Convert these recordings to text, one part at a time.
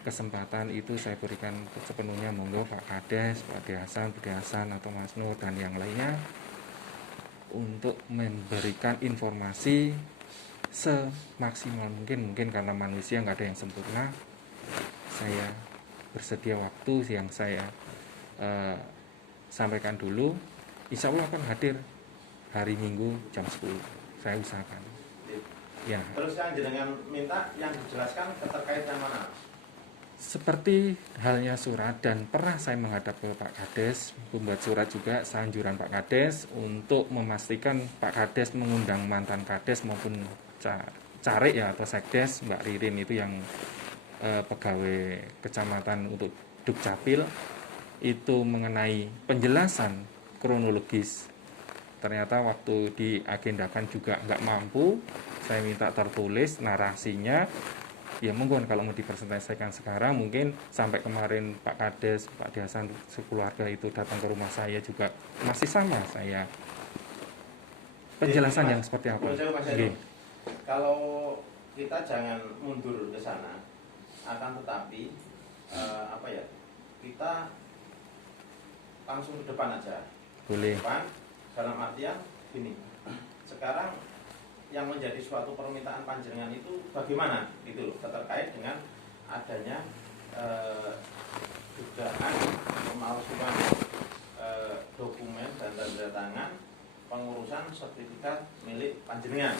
kesempatan itu saya berikan sepenuhnya, monggo Pak Kades, Pak Hasan atau Mas Nur dan yang lainnya untuk memberikan informasi semaksimal mungkin. Mungkin karena manusia nggak ada yang sempurna, saya bersedia waktu yang saya sampaikan dulu. Insya Allah akan hadir hari Minggu jam 10, saya usahakan ya. Terus yang jenengan minta yang dijelaskan keterkaitan mana? Seperti halnya surat, dan pernah saya menghadap ke Pak Kades, membuat surat juga seanjuran Pak Kades untuk memastikan Pak Kades mengundang mantan Kades maupun carik ya atau sekdes Mbak Ririn itu yang pegawai kecamatan untuk Dukcapil itu mengenai penjelasan kronologis. Ternyata waktu diagendakan juga nggak mampu, saya minta tertulis narasinya. Ya monggo kalau mau dipresentasikan sekarang, mungkin sampai kemarin Pak Kades, Pak Hasan sekeluarga itu datang ke rumah saya juga masih sama saya. Penjelasan yang seperti apa? Kalau kita jangan mundur ke sana, akan tetapi kita langsung ke depan aja. Boleh. Depan, dalam artian gini. Sekarang yang menjadi suatu permintaan panjenengan itu bagaimana gitu loh, terkait dengan adanya dugaan pemalsuan dokumen dan tanda tangan pengurusan sertifikat milik panjenengan.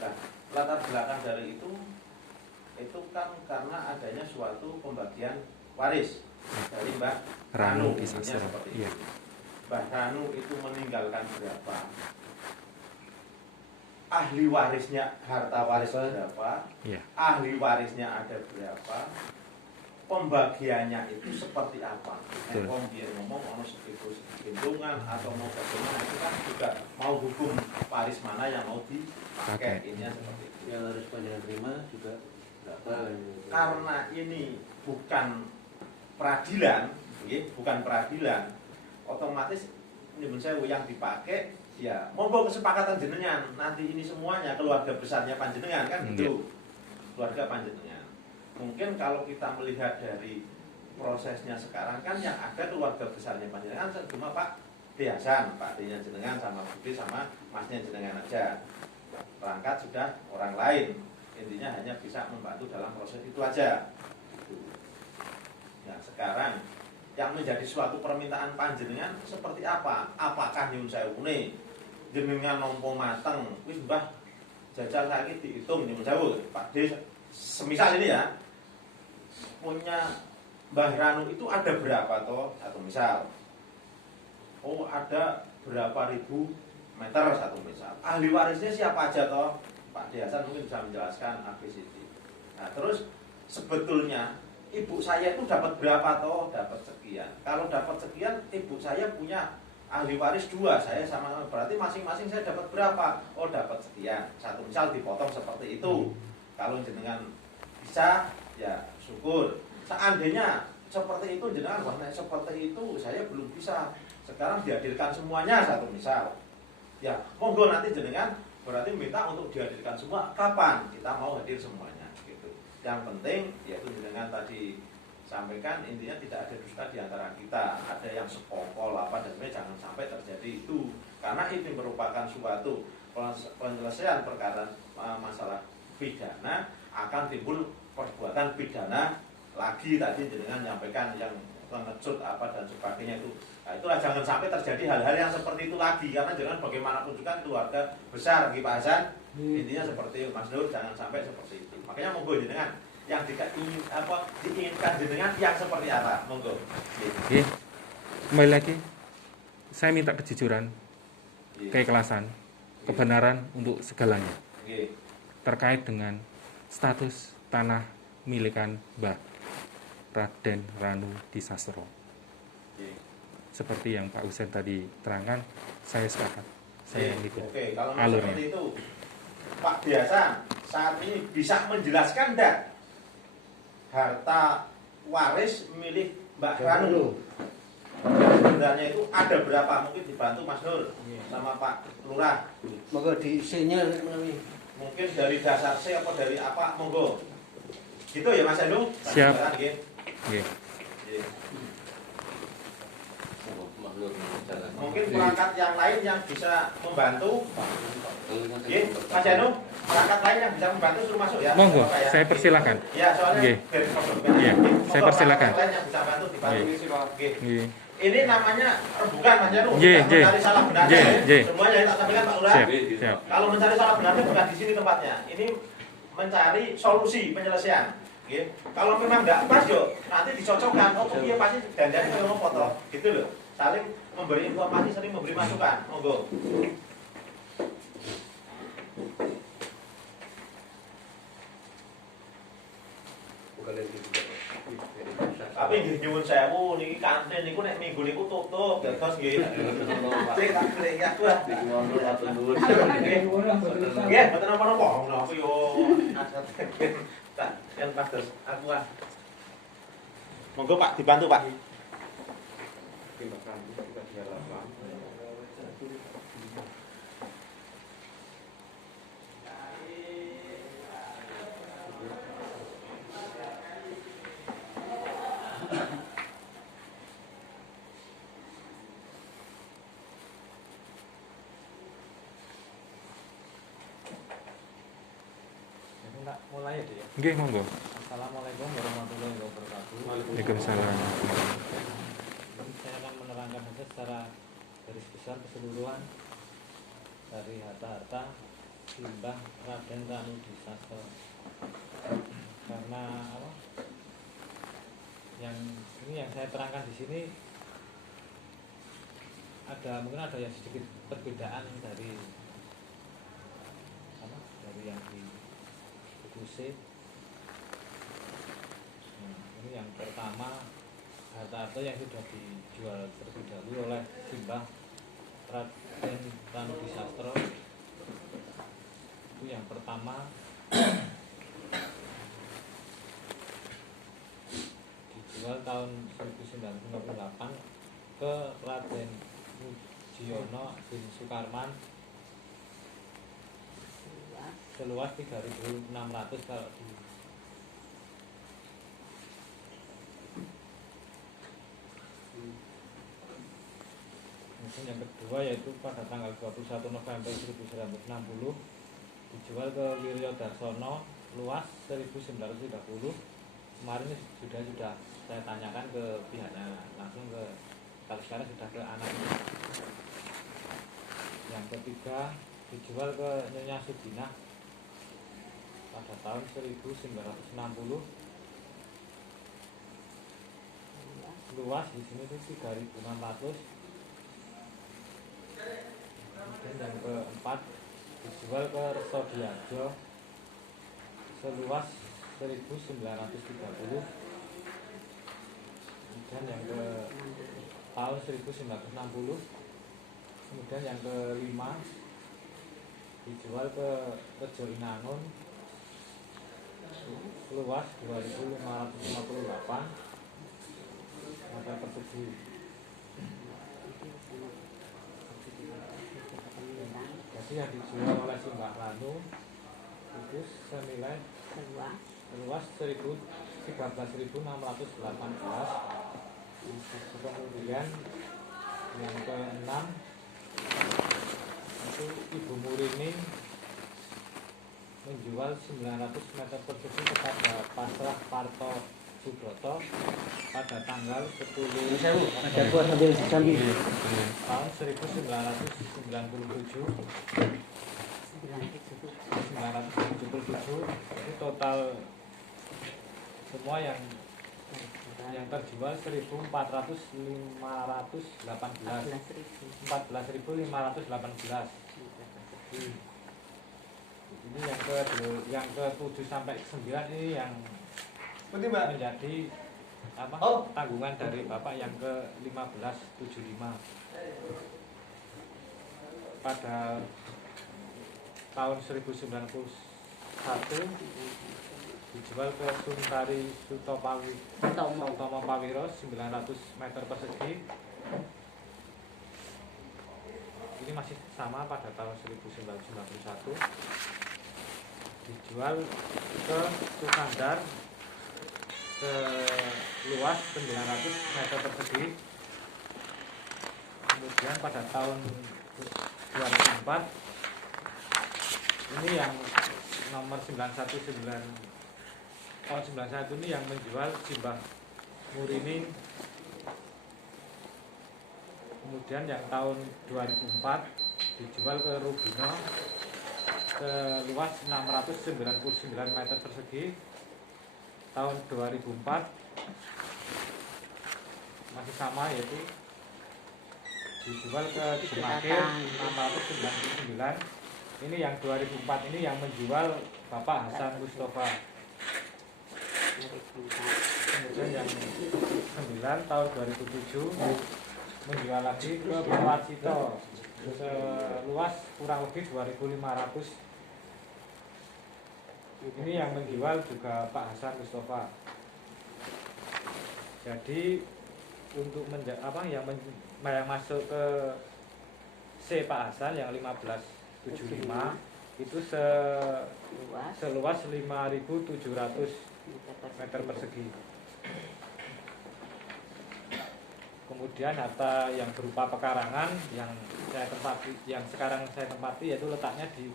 Nah, latar belakang dari itu kan karena adanya suatu pembagian waris dari Mbak Ranu, seperti itu. Mbak Ranu itu meninggalkan berapa? Ahli warisnya, harta waris berapa, ahli warisnya ada berapa, pembagiannya itu seperti apa. Wong dia ngomong mau hitungan atau mau bagaimana, itu kan juga mau hukum waris mana yang mau dipakai. Ini seperti itu. Yang harus panjenengan terima juga berapa. Karena ini bukan peradilan, bukan peradilan, otomatis menurut saya yang dipakai ya monggo kesepakatan jenengan, nanti ini semuanya keluarga besarnya panjenengan kan gitu. Keluarga panjenengan. Mungkin kalau kita melihat dari prosesnya sekarang kan yang ada keluarga besarnya panjenengan cuma Pak Hasan, Pak D-nya jenengan sama Budi sama Masnya jenengan aja. Perangkat sudah orang lain. Intinya hanya bisa membantu dalam proses itu aja. Nah, sekarang yang menjadi suatu permintaan panjenengan seperti apa? Apakah nyun sewune jenengan nompo mateng wis mbah jajal saiki dihitung nyun sewu Pak D semisal ini ya punya Mbah Ranu itu ada berapa toh satu misal, oh ada berapa ribu meter satu misal, ahli warisnya siapa aja toh Pak D Hasan mungkin bisa menjelaskan ABCD. Nah terus sebetulnya ibu saya itu dapat berapa toh, dapat sekian. Kalau dapat sekian ibu saya punya ahli waris 2, saya sama, berarti masing-masing saya dapat berapa? Oh dapat sekian. Satu misal dipotong seperti itu. Kalau jenengan bisa, ya syukur. Seandainya seperti itu jenengan, wah seperti itu saya belum bisa. Sekarang dihadirkan semuanya satu misal. Ya monggo nanti jenengan berarti minta untuk dihadirkan semua. Kapan kita mau hadir semuanya? Gitu. Yang penting yaitu jenengan tadi sampaikan intinya tidak ada dusta di antara kita, ada yang sekongkol apa dan sebagainya, jangan sampai terjadi itu, karena ini merupakan suatu penyelesaian perkara masalah pidana, akan timbul perbuatan pidana lagi tadi dengan menyampaikan yang mengecut apa dan sebagainya itu. Nah, itulah jangan sampai terjadi hal-hal yang seperti itu lagi, karena jangan bagaimanapun juga keluarga besar Pak Hasan, intinya seperti Mas Nur, jangan sampai seperti itu. Makanya monggo jenengan yang diinginkan jenengan yang seperti apa, monggo. Kembali lagi, saya minta kejujuran, keikhlasan, kebenaran untuk segalanya terkait dengan status tanah milikan Mbah Raden Ranu Disastro. Seperti yang Pak Husain tadi terangkan, saya sepakat. Saya ikut. Oke, kalau seperti itu, Pak Hasan saat ini bisa menjelaskan enggak harta waris milik Mbak Ranu sebenarnya itu ada berapa? Mungkin dibantu Mas Nur sama Pak Lurah. Monggo diisinya mungkin dari dasar C apa dari apa, monggo. Gitu ya Mas Anu. Siap. Nggih. Nggih. Nggih. Makhluk jalan. Mungkin perangkat yang lain yang bisa membantu. Nggih, Mas Anu, perangkat lain yang bisa membantu suruh masuk ya. Monggo, Bapak, ya. saya persilakan. Ya, soalnya Nggih. biar Iya, saya persilakan. Perangkat lain yang bisa bantu dibantu. Nggih. Nggih. Ini namanya rembukan Mas Anu. Nggih, Tidak nggih. mencari salah benarnya. Nggih, ya. nggih. Semuanya yang tak sampaikan Pak Lurah. Siap, siap. Kalau mencari salah benarnya bukan di sini tempatnya. Ini mencari solusi penyelesaian. Nggih. Kalau memang nggak pas yo nanti dicocokkan. Oh, iya pasti dandanya kalau mau foto. Gitu loh. Saling memberi informasi, saling memberi masukan. Monggo. Bukan dari situ. Tapi nggih nyuwun sewu niki kantin niku nek minggu niku tutup. Dados nggih. Cek tak krek ya Wah. Nggih, mboten napa-napa. Napa yo tak yang pas terus aku ah. Monggo Pak dibantu Pak. Mulai ya, Dik? Nggih, monggo. Assalamualaikum warahmatullahi wabarakatuh. Waalaikumsalam. Saya akan menerangkan saja secara garis besar keseluruhan dari harta-harta simbah Raden Ranu Disastro. Karena apa? Yang ini yang saya terangkan di sini mungkin ada yang sedikit perbedaan dari apa? Dari yang di Kusip. Ini yang pertama harta-harta yang sudah dijual terlebih dahulu oleh simbah Raden Ranu Disastro. Itu yang pertama dijual tahun 1958 ke Raden Mujiono bin Sukarman seluas 3.600 kalau di kemudian yang kedua yaitu pada tanggal 21 November 1960 dijual ke Wiryo Darsono luas 1.930. Kemarin sudah saya tanyakan ke pihaknya langsung kalau sekarang sudah ke anaknya. Yang ketiga dijual ke Nyonya Sudinah pada tahun 1960 luas di sini itu 3.600. Kemudian yang keempat dijual ke Reso Diarjo seluas 1.930. Kemudian yang ke tahun 1960. Kemudian yang kelima dijual ke Rejo Inangun luas 2.558 meter persegi. Jadi yang dijual oleh Simbah Ranu itu senilai luas 13.618. Kemudian yang keenam itu Ibu Murini menjual 900 meter persegi kepada Pasrah Parto Subroto pada tanggal 10 tahun 1997. 977 itu total semua yang terjual 14.518. Ini yang ke-7 sampai ke-9 ini yang menjadi tanggungan dari Bapak yang ke-1575. Pada tahun 1991 dijual ke Suntari Sutomo Pawiro 900 meter persegi. Ini masih sama pada tahun 1991. Dijual ke Sukandar seluas 900 meter persegi. Kemudian pada tahun 2004 ini yang nomor 919 tahun 91 ini yang menjual Simbah Murining. Kemudian yang tahun 2004 dijual ke Rubino seluas 699 meter persegi. Tahun 2004 masih sama, yaitu dijual ke Jemakir 699. Ini yang 2004 ini yang menjual Bapak Hasan Mustafa. Kemudian yang 9 tahun 2007 menjual lagi ke Bapak Cito seluas kurang lebih 2.500. Ini yang menjual juga Pak Hasan Mustafa. Jadi untuk yang masuk ke C Pak Hasan yang 1575 itu seluas 5.700 meter persegi. Kemudian harta yang berupa pekarangan yang sekarang saya tempati yaitu letaknya di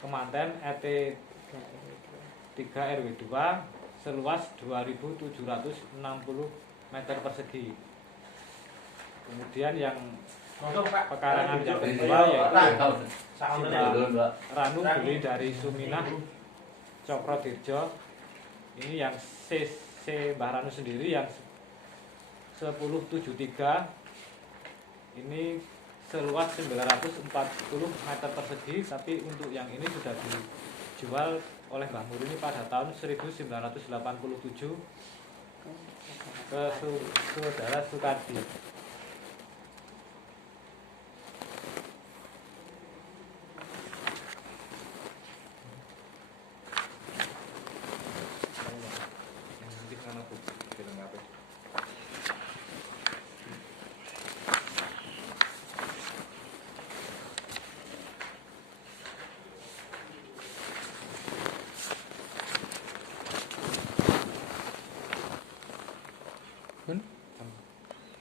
Kemanten ET 3 RW 2 seluas 2.760 meter persegi. Kemudian yang pekarangan yang kedua yaitu Simbah Ranu beli dari Suminah Cokrodirjo. Ini yang CC Mbah Ranu sendiri yang 1073 ini seluas 940 meter persegi, tapi untuk yang ini sudah dijual oleh Mbah Murni pada tahun 1987 ke saudara Sukardi.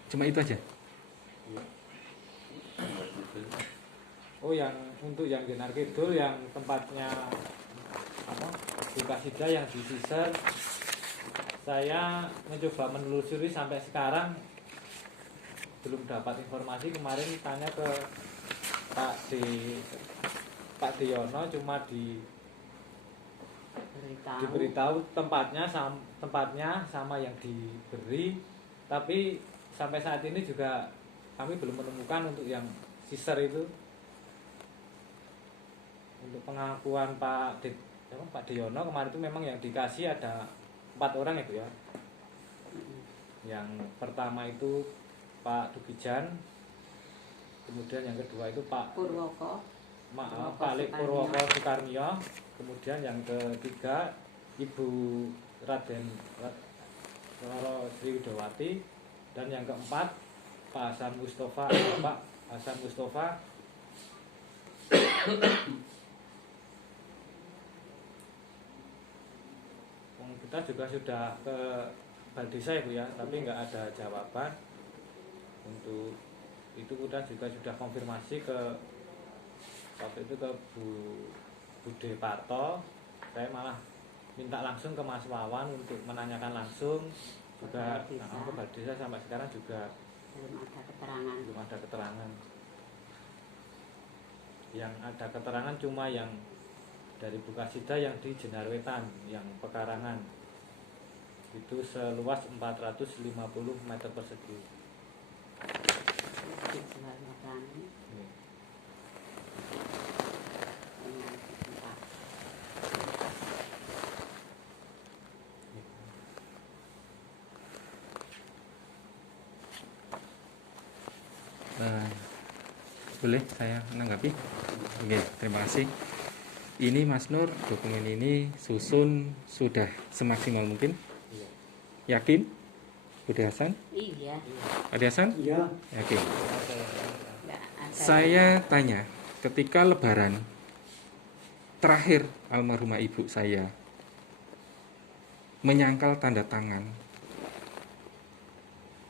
Cuma itu aja. Oh, yang untuk yang Genar Kidul yang tempatnya Bukasida yang di Siser, saya mencoba menelusuri sampai sekarang belum dapat informasi. Kemarin tanya ke Pak Deyono, cuma diberitahu tempatnya sama yang diberi, tapi sampai saat ini juga kami belum menemukan untuk yang Siser itu. Untuk pengakuan Pak Deyono kemarin itu memang yang dikasih ada 4 orang itu ya. Yang pertama itu Pak Dukijan, kemudian yang kedua itu Pak Lek Purwoko Sukarnio, kemudian yang ketiga Ibu Raden Roro Sri Widowati, dan yang keempat Pak Hasan Mustafa. Pak Hasan Mustafa kita juga sudah ke Baldesa ya Bu ya, tapi nggak ada jawaban. Untuk itu kita juga sudah konfirmasi ke waktu itu ke Bude Parto. Saya malah minta langsung ke Mas Wawan untuk menanyakan langsung juga ke Baldesa, sampai sekarang juga belum ada keterangan. Yang ada keterangan cuma yang dari Bukasida yang di Jenarwetan, yang pekarangan itu seluas 450 meter persegi. Boleh saya menanggapi? Oke, terima kasih. Ini Mas Nur, dokumen ini susun sudah semaksimal mungkin? Yakin? Bude Hasan? Iya. Ade Hasan? Iya. Yakin. Saya tanya, ketika Lebaran terakhir almarhumah ibu saya menyangkal tanda tangan,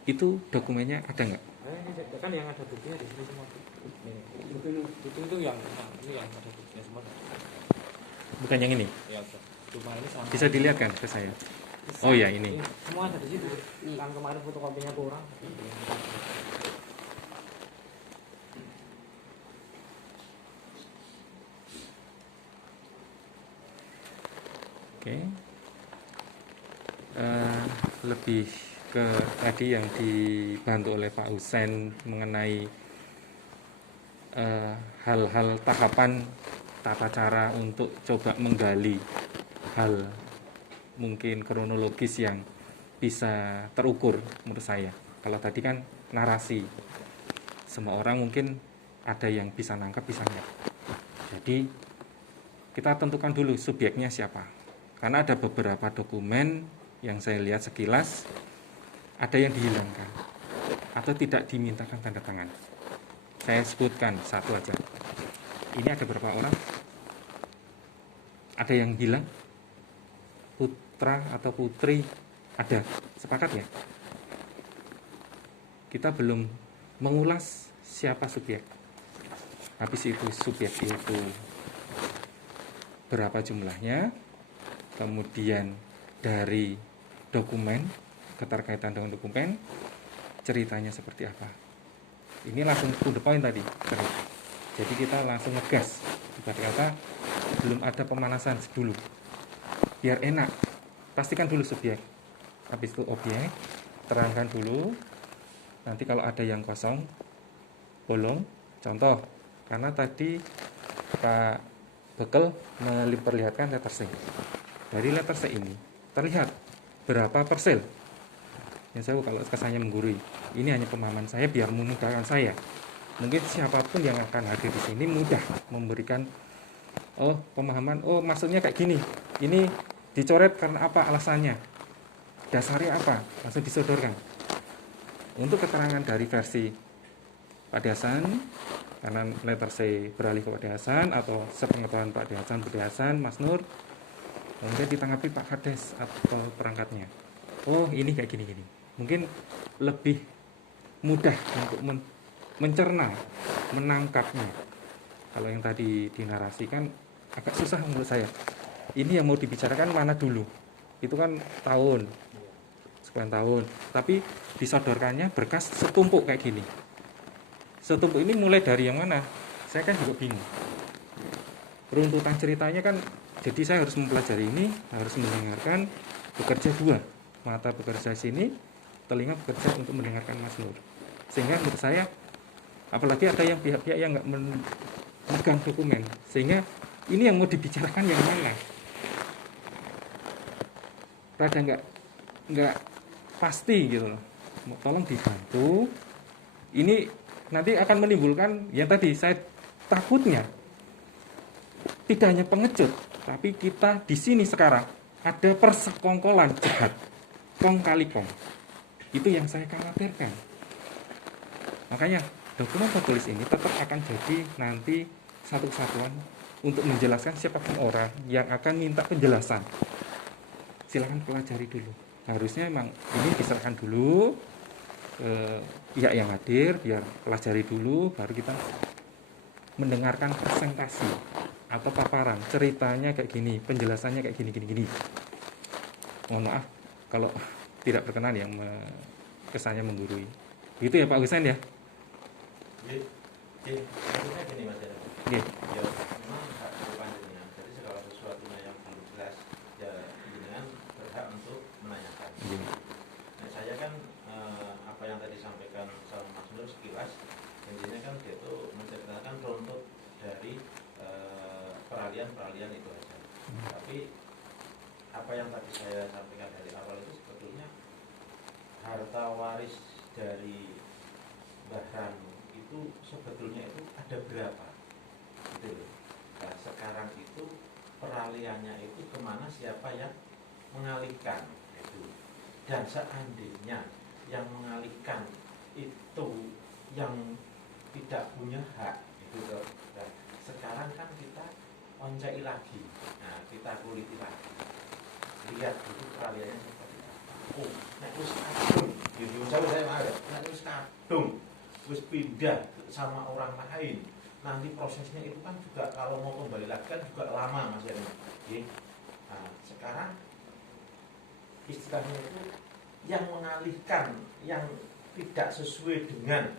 itu dokumennya ada nggak? Ini kan yang ada buktinya di sini semua. Bukti itu yang ini yang ada buktinya semua. Bukan yang ini. Ya, cuma ini sama. Bisa dilihat kan ke saya? Oh ya, ini. Semua ada di situ. Kan kemarin fotokopinya kurang. Oke. Lebih ke tadi yang dibantu oleh Pak Husain mengenai hal-hal tahapan tata cara untuk coba menggali hal mungkin kronologis yang bisa terukur menurut saya. Kalau tadi kan narasi, semua orang mungkin ada yang bisa nangkep, bisa enggak. Jadi kita tentukan dulu subjeknya siapa, karena ada beberapa dokumen yang saya lihat sekilas ada yang dihilangkan atau tidak dimintakan tanda tangan. Saya sebutkan satu aja. Ini ada berapa orang? Ada yang hilang? Putra atau putri? Ada. Sepakat ya? Kita belum mengulas siapa subjek. Habis itu subjek itu berapa jumlahnya, kemudian dari dokumen, keterkaitan dengan dokumen, ceritanya seperti apa. Ini langsung to the point tadi. Jadi kita langsung ngegas. Ibarat kata belum ada pemanasan dulu. Biar enak. Pastikan dulu subjek. Habis itu objek, terangkan dulu. Nanti kalau ada yang kosong, bolong. Contoh, karena tadi Pak Bekel memperlihatkan letter C. Dari letter C ini terlihat berapa persen. Yang saya kalau kesannya menggurui. Ini hanya pemahaman saya biar memudahkan saya. Mungkin siapapun yang akan hadir di sini mudah memberikan pemahaman. Oh, maksudnya kayak gini. Ini dicoret karena apa alasannya? Dasarnya apa? Langsung disodorkan. Untuk keterangan dari versi Pak Hasan, karena letter C beralih ke Pak Hasan atau sepengetahuan Pak Hasan, Mas Nur, kemudian ditanggapi Pak Kades atau perangkatnya. Oh, ini kayak gini-gini. Mungkin lebih mudah untuk mencerna, menangkapnya. Kalau yang tadi dinarasikan agak susah menurut saya. Ini yang mau dibicarakan mana dulu? Itu kan tahun, sekian tahun. Tapi disodorkannya berkas setumpuk kayak gini. Setumpuk ini mulai dari yang mana? Saya kan juga bingung. Runtutan ceritanya kan, jadi saya harus mempelajari ini, harus mendengarkan, bekerja dua. Mata bekerja sini, telinga bekerja untuk mendengarkan Mas Nur. Sehingga menurut saya, apalagi ada yang pihak-pihak yang nggak memegang dokumen, sehingga ini yang mau dibicarakan yang mana? Rada nggak pasti gitu loh. Tolong dibantu. Ini nanti akan menimbulkan yang tadi saya takutnya tidak hanya pengecut, tapi kita di sini sekarang ada persekongkolan jahat, kong kali kong. Itu yang saya khawatirkan. Makanya dokumen tertulis ini tetap akan jadi nanti satu kesatuan untuk menjelaskan siapapun orang yang akan minta penjelasan. Silakan pelajari dulu. Harusnya memang ini diserahkan dulu pihak yang hadir, biar pelajari dulu, baru kita mendengarkan presentasi atau paparan ceritanya kayak gini, penjelasannya kayak gini. Mohon maaf kalau tidak berkenan yang kesannya menggurui. Gitu ya Pak Husain ya. Maksudnya gini Mas ya. Iya. Ya, memang hak panjenengan. Jadi segala sesuatunya yang belum jelas, ya panjenengan berhak untuk menanyakan. Iya. Nah, saya kan apa yang tadi disampaikan sama Mas Nur sekilas, intinya kan dia itu menceritakan runtut dari peralihan itu aja. Tapi apa yang tadi saya sampaikan dari awal itu sebetulnya harta waris dari Mbah itu sebetulnya itu ada berapa gitu loh. Nah, sekarang itu peralihannya itu kemana, siapa yang mengalihkan itu, dan seandainya yang mengalihkan itu yang tidak punya hak gitu loh. Nah, sekarang kan kita oncai lagi, nah kita kuliti lagi. lihat itu peralihannya seperti apa. Oh, nek wis kadung, gitu saya ada. Nek wis kadung, wis pindah sama orang lain. Nanti prosesnya itu kan juga kalau mau kembali lagi kan juga lama Mas Yani. Nah, sekarang istilahnya itu yang mengalihkan, yang tidak sesuai dengan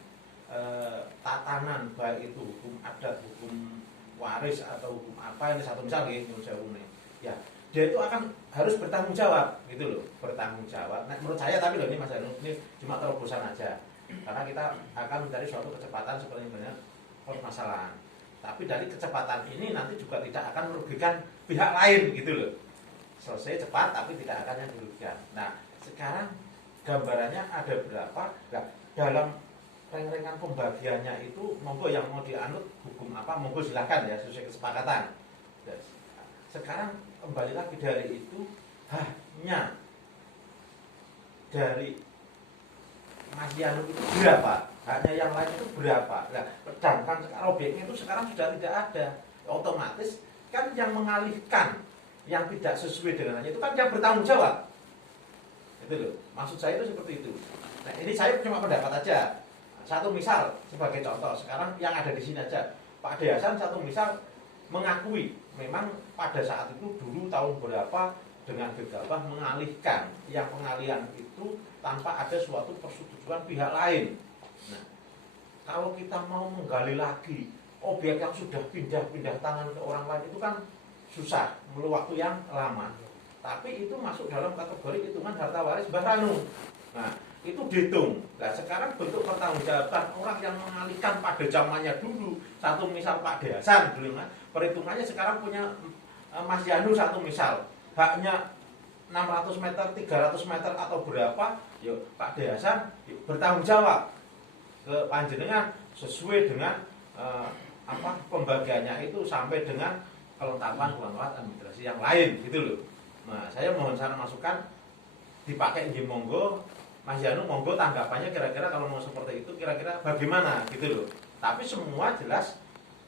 tatanan, baik itu hukum adat, hukum waris atau hukum apa, ini satu misal gitu saya unik. Ya, dia itu akan harus bertanggung jawab gitu loh, bertanggung jawab. Nah, menurut saya tapi loh ini Mas Yani, ini cuma terobosan aja. Karena kita akan mencari suatu kecepatan seperti banyak permasalahan. Tapi dari kecepatan ini nanti juga tidak akan merugikan pihak lain gitu loh. Selesai cepat tapi tidak akan yang dirugikan. Nah, sekarang gambarannya ada berapa? Nah, dalam reng-rengan pembagiannya itu monggo yang mau dianut hukum apa monggo silahkan ya sesuai kesepakatan. Sekarang kembali lagi dari itu hanya dari Mas Yanu itu berapa? Hanya yang lain itu berapa? Nah, sedangkan sekarang objeknya itu sekarang sudah tidak ada. Otomatis kan yang mengalihkan yang tidak sesuai dengannya itu kan yang bertanggung jawab. Itu loh. Maksud saya itu seperti itu. Nah, ini saya cuma pendapat aja. Satu misal sebagai contoh, sekarang yang ada di sini aja. Pak Ade Hasan satu misal mengakui memang pada saat itu dulu tahun berapa dengan gegabah mengalihkan, yang pengalihan itu tanpa ada suatu persetujuan pihak lain. Nah, kalau kita mau menggali lagi objek yang sudah pindah-pindah tangan ke orang lain itu kan susah, perlu waktu yang lama. Tapi itu masuk dalam kategori hitungan harta waris Mbah Ranu. Nah, itu dihitung. Nah, sekarang bentuk pertanggungjawaban orang yang mengalihkan pada zamannya dulu. Satu misal Pak Ade Hasan dulu kan, perhitungannya sekarang punya Mas Yanu satu misal. Haknya 600 meter, 300 meter atau berapa, yuk Pak Ade Hasan bertanggung jawab ke panjenengan sesuai dengan pembagiannya itu sampai dengan kelengkapan administrasi yang lain gitu loh. Nah, saya mohon saran masukan dipakai nggih monggo. Mas Yanu monggo tanggapannya kira-kira kalau mau seperti itu kira-kira bagaimana gitu loh. Tapi semua jelas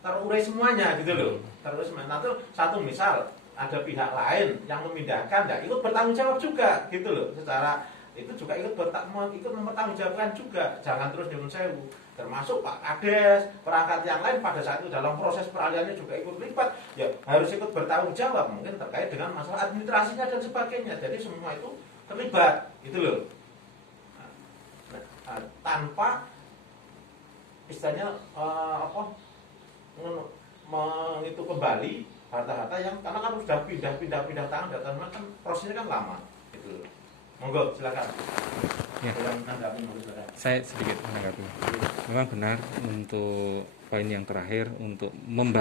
terurai semuanya gitu loh. Terus nanti satu misal ada pihak lain yang memindahkan, ya ikut bertanggung jawab juga gitu loh. Secara itu juga ikut mempertanggungjawabkan juga. Jangan terus nyuwun sewu. Termasuk Pak Kades, perangkat yang lain pada saat itu dalam proses peralihannya juga ikut terlibat, ya harus ikut bertanggung jawab mungkin terkait dengan masalah administrasinya dan sebagainya. Jadi semua itu terlibat gitu loh. Tanpa istilahnya menghitung kembali harta-harta yang karena kan sudah pindah tangan dan kan prosesnya kan lama gitu. Monggo silakan. Ya. Saya sedikit menanggapi. Memang benar untuk poin yang terakhir untuk membatasi